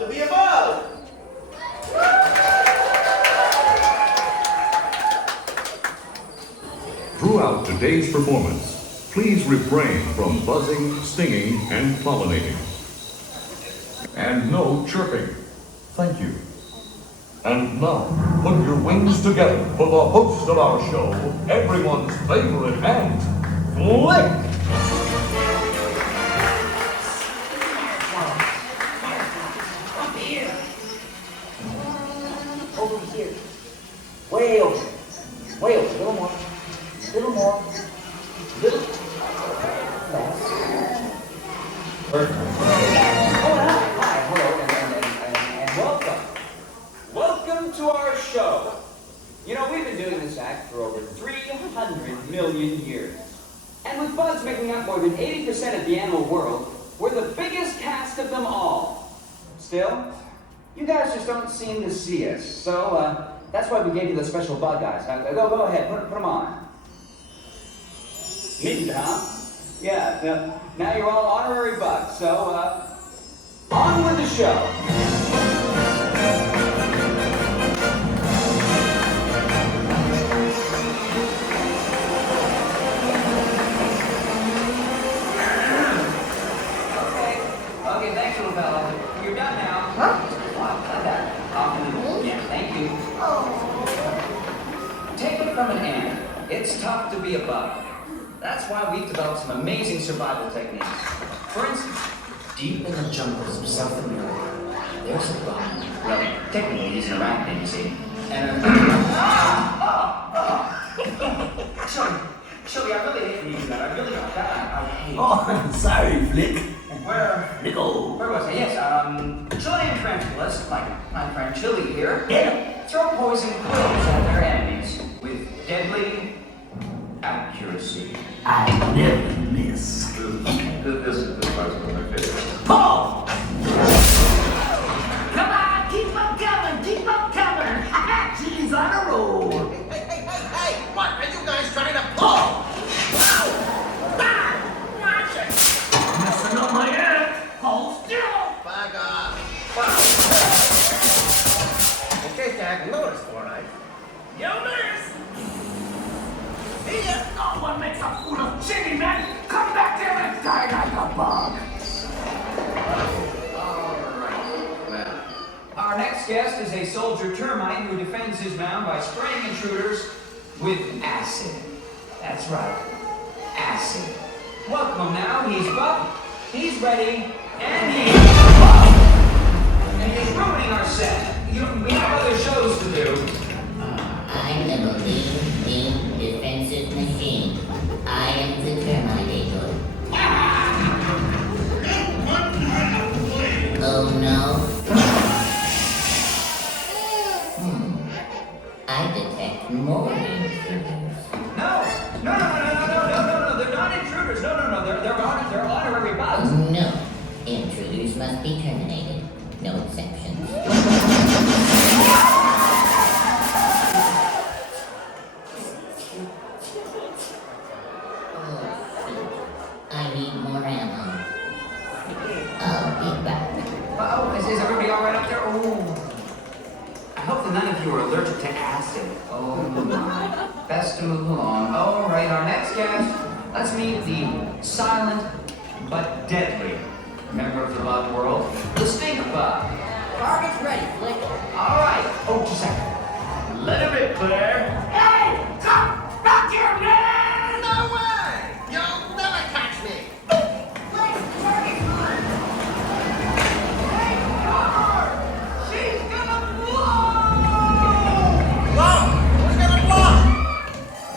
to be above. Throughout today's performance, please refrain from buzzing, stinging, and pollinating. And no chirping. Thank you. And now, put your wings together for the host of our show, everyone's favorite ant, Flik! Up here. Over here. Way over. Way over. A little more. A little more. A little less. Perfect. Oh, hi. Hello, and welcome. Welcome to our show. You know, we've been doing this act for over 300 million years. And with bugs making up more than 80% of the animal world, we're the biggest cast of them all. Still, you guys just don't seem to see us. So, that's why we gave you the special bug eyes. Go ahead, put them on. Neat, huh? Yeah, now you're all honorary bugs. So, on with the show. Okay, thanks, little fella. You're done now. Huh? Like that. Yeah, thank you. Take it from an ant. It's tough to be a bug. That's why we've developed some amazing survival techniques. For instance, deep in the jungles of South America, there's a bug. Well, technically he's an arachnid, you see. And Chili, I really hate when you do that. I really don't. I hate. Oh, sorry, Flik. Where was I? Yes, Chilean tarantulas, like my friend Chili here, throw poison quills at their enemies with deadly accuracy. I never miss. This part's one of my favorites. Paul! Come on, keep them coming, keep them coming. She's on a roll. Hey, what? Are you guys trying to pull? Watch it! Messing up my ant. Hold still. Back off. In case you hadn't noticed, all right? You'll miss. Here, no one makes a fool of Jimmy, man. Come back here and die like a bug. Well, our next guest is a soldier termite who defends his mound by spraying intruders with acid. That's right, acid. Welcome now. He's buff, he's ready, and he's ruining our set. We have other shows to do. I'm the mean, defensive machine. I am the Terminator. Oh no. I detect more intruders. No. They're not intruders. No. They're honorary bugs. No. Intruders must be terminated. No exceptions. I need more ammo. I'll be back. Is everybody all right up there? Oh. I hope that none of you are allergic to acid. Oh my. Best to move along. All right, our next guest. Let's meet the silent but deadly member of the bug world, the stink bug. Target's ready, Flik. All right. Oh, just a second. Let him in, Claire. Hey! Come back here, man! No way! You'll never catch me! She's gonna blow! Blow! Who's gonna blow?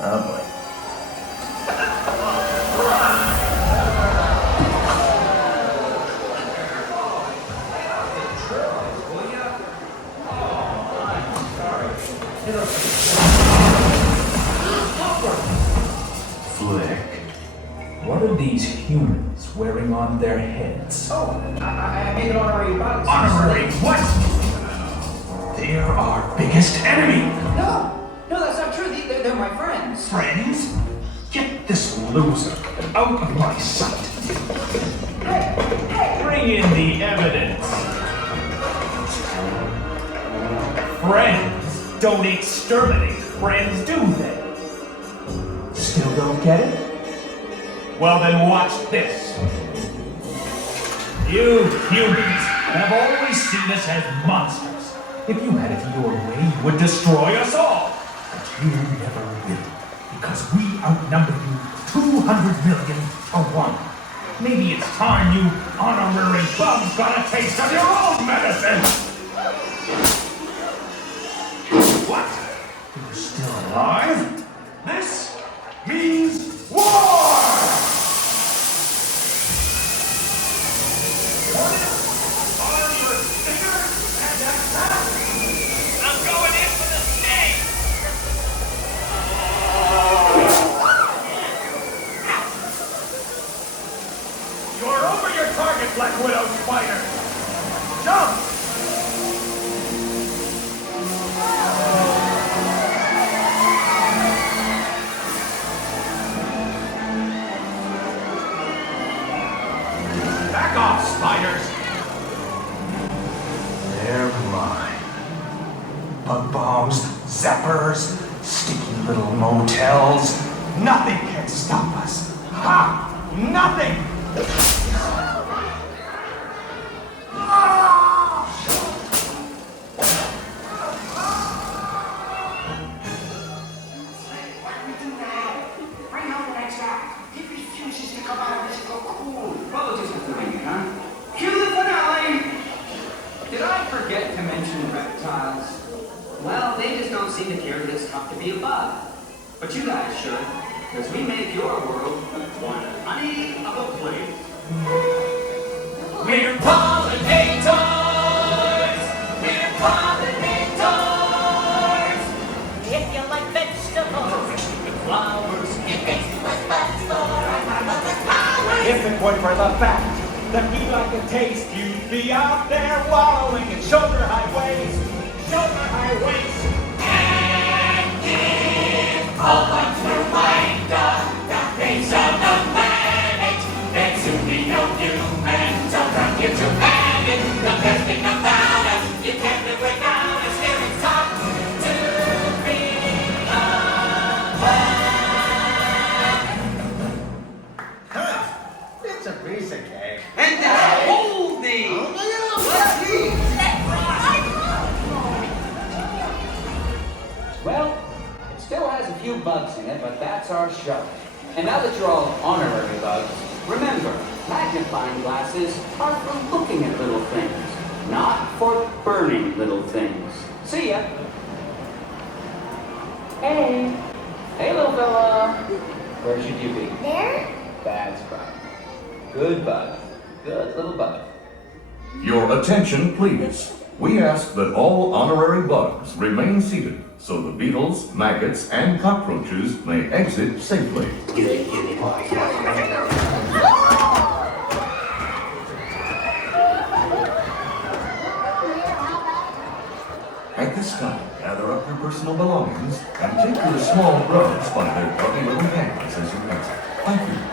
Oh boy. Flik, what are these humans wearing on their heads? Oh, I made an honorary bug. Honorary what? They're our biggest enemy! No, that's not true. They're my friends. Friends? Get this loser out of my sight! Hey! Bring in the evidence! Friends don't exterminate friends, do they? Still don't get it? Well then watch this. You humans have always seen us as monsters. If you had it your way, you would destroy us all. But you never will, because we outnumber you 200 million to 1. Maybe it's time you honorary bums got a taste of your own medicine! What? You're still alive? This means war! Hornets, arm your stickers and attack! I'm going in for the snake! You're over your target, Black Widow spider! Jump! Back off, spiders! They're mine. Bug bombs, zappers, sticky little motels. Nothing can stop us. Ha! Nothing! Forget to mention reptiles. Well, they just don't seem to care that it's tough to be a bug. But you guys should, because we make your world one honey of a place. We're pollinators! We're pollinators! If you like vegetables, Flowers, it makes you a buzz for our marvelous powers. If it weren't for the fact that we like the taste, you'd be out there wallowing in shoulder highways, And if all ones were wind up the face of the planet, there'd soon be no humans around here to panic. The best thing about us, you can't live without us. Here it's time to bring It's a piece of cake. and now hold me! Oh, look at him. Well, it still has a few bugs in it, but that's our show. And now that you're all honorary bugs, remember, magnifying glasses are for looking at little things, not for burning little things. See ya. Hey. Hey, little fella. Where should you be? There? That's right. Good bug. Good little bug. Your attention, please. We ask that all honorary bugs remain seated so the beetles, maggots, and cockroaches may exit safely. At this time, gather up your personal belongings and take your small grubs by their grubby little hands as you exit. Thank you.